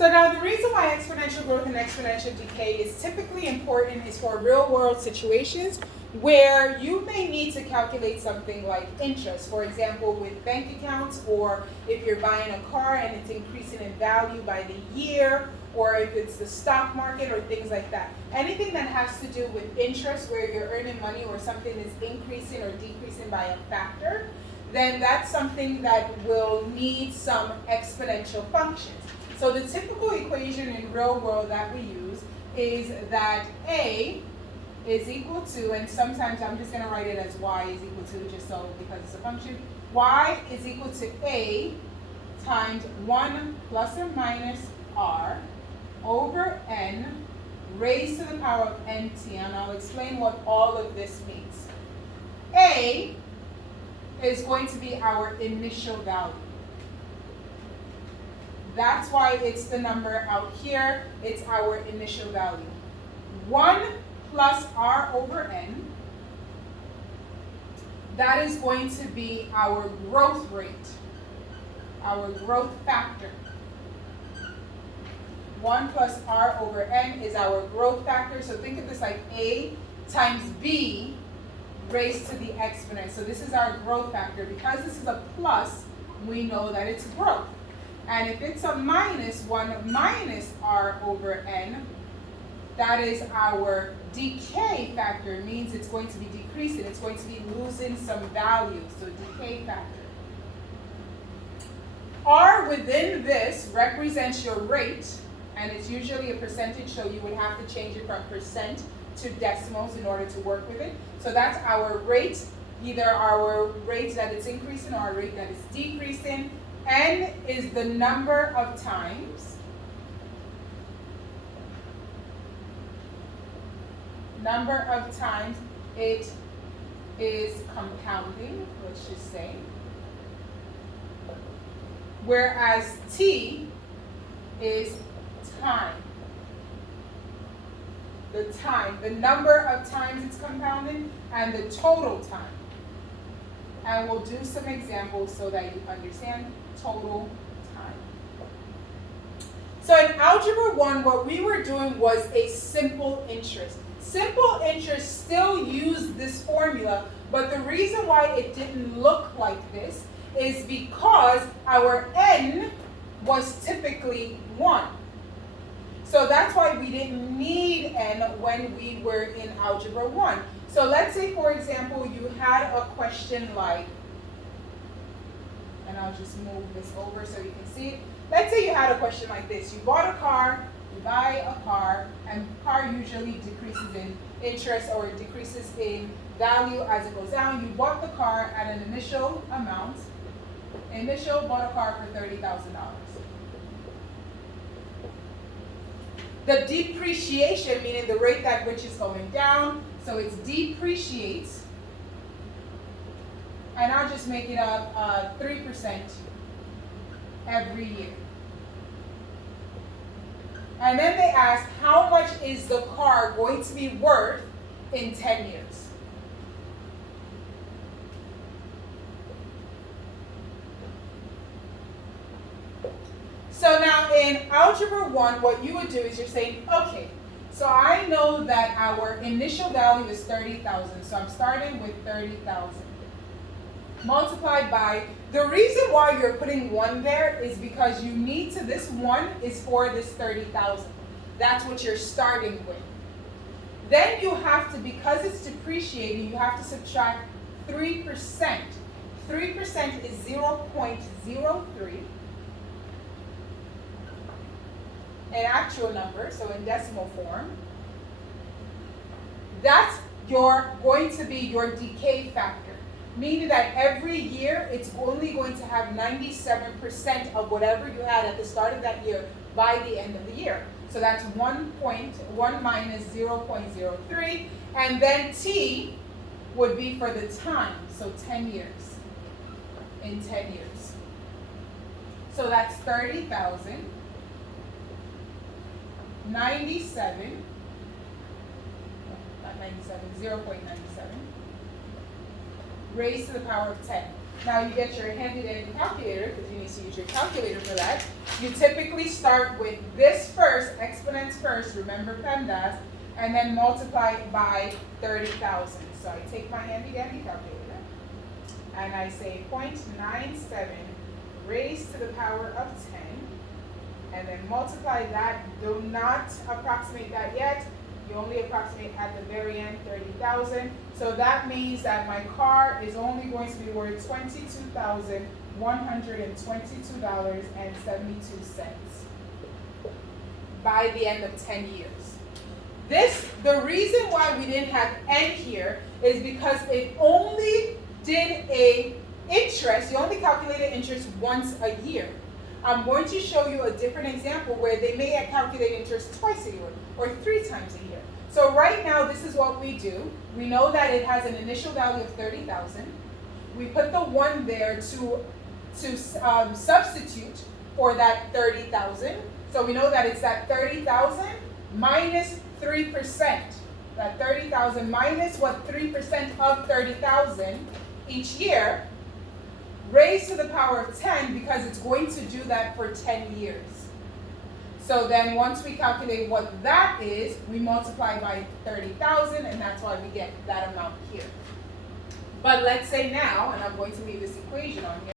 So now the reason why exponential growth and exponential decay is typically important is for real world situations where you may need to calculate something like interest. For example, with bank accounts, or if you're buying a car and it's increasing in value by the year, or if it's the stock market or things like that. Anything that has to do with interest where you're earning money or something is increasing or decreasing by a factor, then that's something that will need some exponential functions. So the typical equation in real world that we use is that A is equal to, and sometimes I'm just going to write it as y is equal to, just so because it's a function, y is equal to A times 1 plus or minus r over n raised to the power of nt, and I'll explain what all of this means. A is going to be our initial value. That's why it's the number out here. It's our initial value. 1 plus r over n, that is going to be our growth rate, our growth factor. 1 plus r over n is our growth factor. So think of this like a times b raised to the exponent. So this is our growth factor. Because this is a plus, we know that it's growth. And if it's a minus, 1 minus r over n, that is our decay factor. It means it's going to be decreasing. It's going to be losing some value. So decay factor. R within this represents your rate, and it's usually a percentage, so you would have to change it from percent to decimals in order to work with it. So that's our rate, either our rate that it's increasing or our rate that it's decreasing. N is the number of times. Number of times it is compounding, let's just say. Whereas T is time. The time, the number of times it's compounding, and the total time. And we'll do some examples so that you understand total time. So in Algebra 1, what we were doing was a simple interest. Simple interest still used this formula, but the reason why it didn't look like this is because our n was typically 1. So that's why we didn't need n when we were in Algebra 1. So let's say, for example, you had a question like, and I'll just move this over so you can see it. Let's say you had a question like this. You bought a car, you buy a car, and car usually decreases in interest or it decreases in value as it goes down. You bought the car at an initial amount. Initial, bought a car for $30,000. The depreciation, meaning the rate at which it's going down, so it depreciates, and I'll just make it up 3% every year. And then they ask, how much is the car going to be worth in 10 years? So now in Algebra 1, what you would do is you're saying, okay, so I know that our initial value is 30,000, so I'm starting with 30,000. Multiplied by, the reason why you're putting 1 there is because you need to, this 1 is for this 30,000. That's what you're starting with. Then you have to, because it's depreciating, you have to subtract 3%. 3% is 0.03. An actual number, so in decimal form. That's going to be your decay factor, meaning that every year it's only going to have 97% of whatever you had at the start of that year by the end of the year. So that's 1.1 minus 0.03, and then T would be for the time, so 10 years, in 10 years. So that's 30,000. 97, not 97, 0.97, raised to the power of 10. Now you get your handy dandy calculator, because you need to use your calculator for that. You typically start with this first, exponents first, remember PEMDAS, and then multiply it by 30,000. So I take my handy dandy calculator, and I say 0.97 raised to the power of 10, and then multiply that. Do not approximate that yet. You only approximate at the very end, 30,000. So that means that my car is only going to be worth $22,122.72 by the end of 10 years. The reason why we didn't have N here is because it only did you only calculated interest once a year. I'm going to show you a different example where they may calculate interest twice a year or 3 times a year. So right now, this is what we do. We know that it has an initial value of 30,000. We put the 1 there to substitute for that 30,000. So we know that it's that 30,000 minus 3%. That 30,000 minus what 3% of 30,000 each year, raised to the power of 10, because it's going to do that for 10 years. So then once we calculate what that is, we multiply by 30,000, and that's why we get that amount here. But let's say now, and I'm going to leave this equation on here,